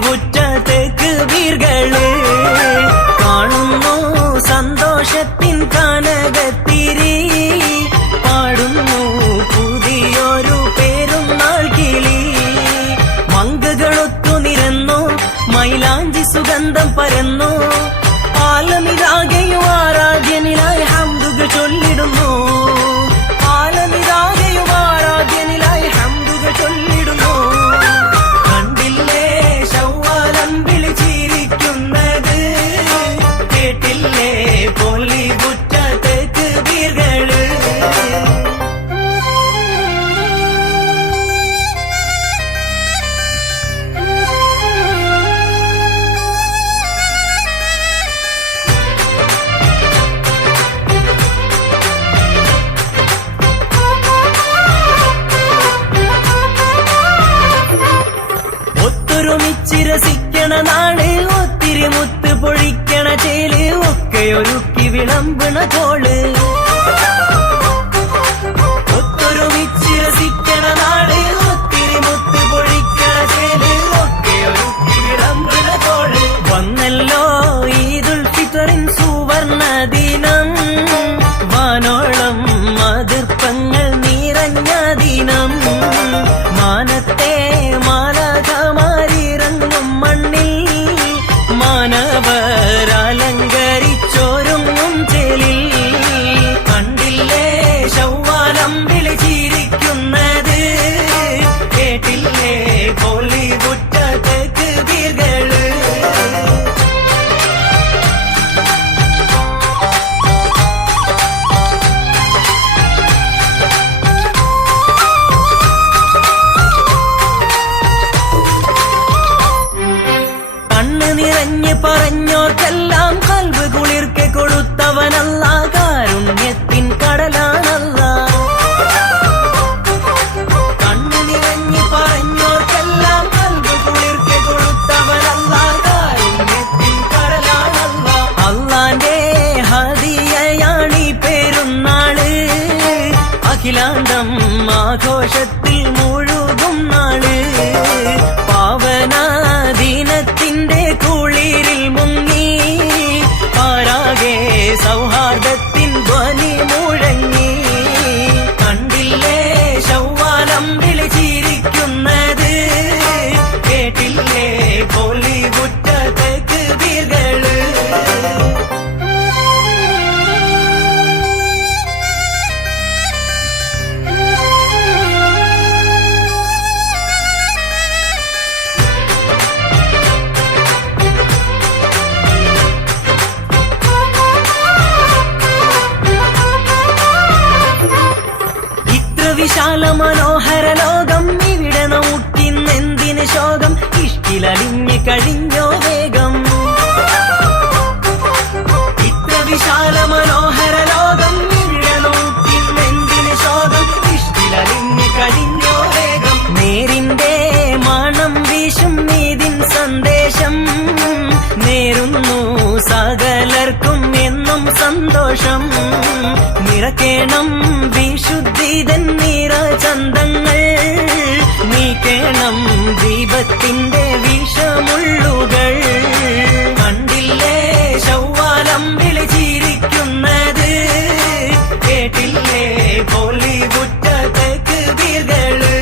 പൊലിവുറ്റ തെക്കുബീർകള് കാണുന്നു സന്തോഷത്തിൻ കനകത്തിരി പാടുന്നു പുതിയൊരു പെരുന്നാൾ കിളി മങ്കകളൊത്തു നിരന്നു മൈലാഞ്ചി സുഗന്ധം പരന്നു ആലമിതാകെയും ആരാധ്യനിലായി ഹംദുകൾ ചൊല്ലിടുന്നു ആലമിതാകെയും ആരാധ്യനിലായി ഹംദുകൾ ചൊല്ലിടുന്നു കണ്ടില്ലേ ശവ്വാലമ്പിളി ചിരിക്കുന്നത് കേട്ടില്ലേ പൊലിവുറ്റ തെക്കുബീർകള് ഒത്തൊരുമിച്ചിരസിക്കണ നാട് ഒത്തിരി മുത്ത് പൊഴിക്കണ ചേല് ഒക്കെ ഒരുക്കി വിളമ്പണ കോള് ഒത്തൊരുമിച്ചിരസിക്കണ നാട് ഒത്തിരി മുത്ത് പൊഴിക്കണ ചേല് ഒക്കെ ഒരുക്കി വിളമ്പണ കോള് വന്നല്ലോ ഈദുൽ ഫിത്റിൻ സുവർണ ദിനം വാനോളം മതിർപ്പങ്ങൾ നിറഞ്ഞ ദിനം മാനത്തെ മാലാഖമാരിറങ്ങും മണ്ണിൽ മാനവരലങ്കരിച്ചൊരുങ്ങും ചേലിൽ കണ്ടില്ലേ ശവ്വാലമ്പിളി ചിരിക്കുന്നത് കേട്ടില്ലേ പൊലിവുറ്റ തെക്കുബീർകള് നിറഞ്ഞ് പറഞ്ഞോർക്കെല്ലാം കൽബ് കുളിർക്കെ കൊടുത്തവനല്ല കാരുണ്യത്തിൻ കടലാണല്ല കണ്ണു നിറഞ്ഞ് പറഞ്ഞോർക്കെല്ലാം കൽബ് കുളിർക്കെ കൊടുത്തവനല്ല കാരുണ്യത്തിൻ കടലാണല്ല അല്ലാന്റെ ഹദിയയാണി പെരുന്നാള് അഖിലാണ്ടം ആഘോഷത്തിൽ മുഴുകും നാള് പാവനാദീനത്തിന്റെ കുളിരിൽ മുങ്ങി പാരാകെ സൗഹാർദ്ദത്തിൻ ധ്വനി മുഴങ്ങി കണ്ടില്ലേ ശവ്വാലമ്പിളി ചിരിക്കുന്നത് കേട്ടില്ലേ പൊലിവുറ്റ തെക്കുബീർകള് വിശാല മനോഹര ലോകം ഇവിടെ നോക്കിന്നെന്തിന് ശോകം ഇഷ്ടിലലിഞ്ഞ് കഴിഞ്ഞോ വേഗം ഇത്ര വിശാല മനോഹര ലോകം ഇവിടെ നോക്കിന്നെന്തിന് ശോകം ഇഷ്ടിലലിഞ്ഞ് കഴിഞ്ഞോ വേഗം നേരിന്റെ മണം വീശും നീതിൻ സന്ദേശം നേരുന്നു സകലർക്കും എന്നും സന്തോഷം നിറക്കേണം വിശുദ്ധിതൻ നിറചന്തങ്ങൾ നീക്കേണം ദീപത്തിന്റെ വിഷമുള്ളുകൾ കണ്ടില്ലേ ശവ്വാലമ്പിളി ചിരിക്കുന്നത് കേട്ടില്ലേ പൊലിവുറ്റ തെക്കുബീർകള്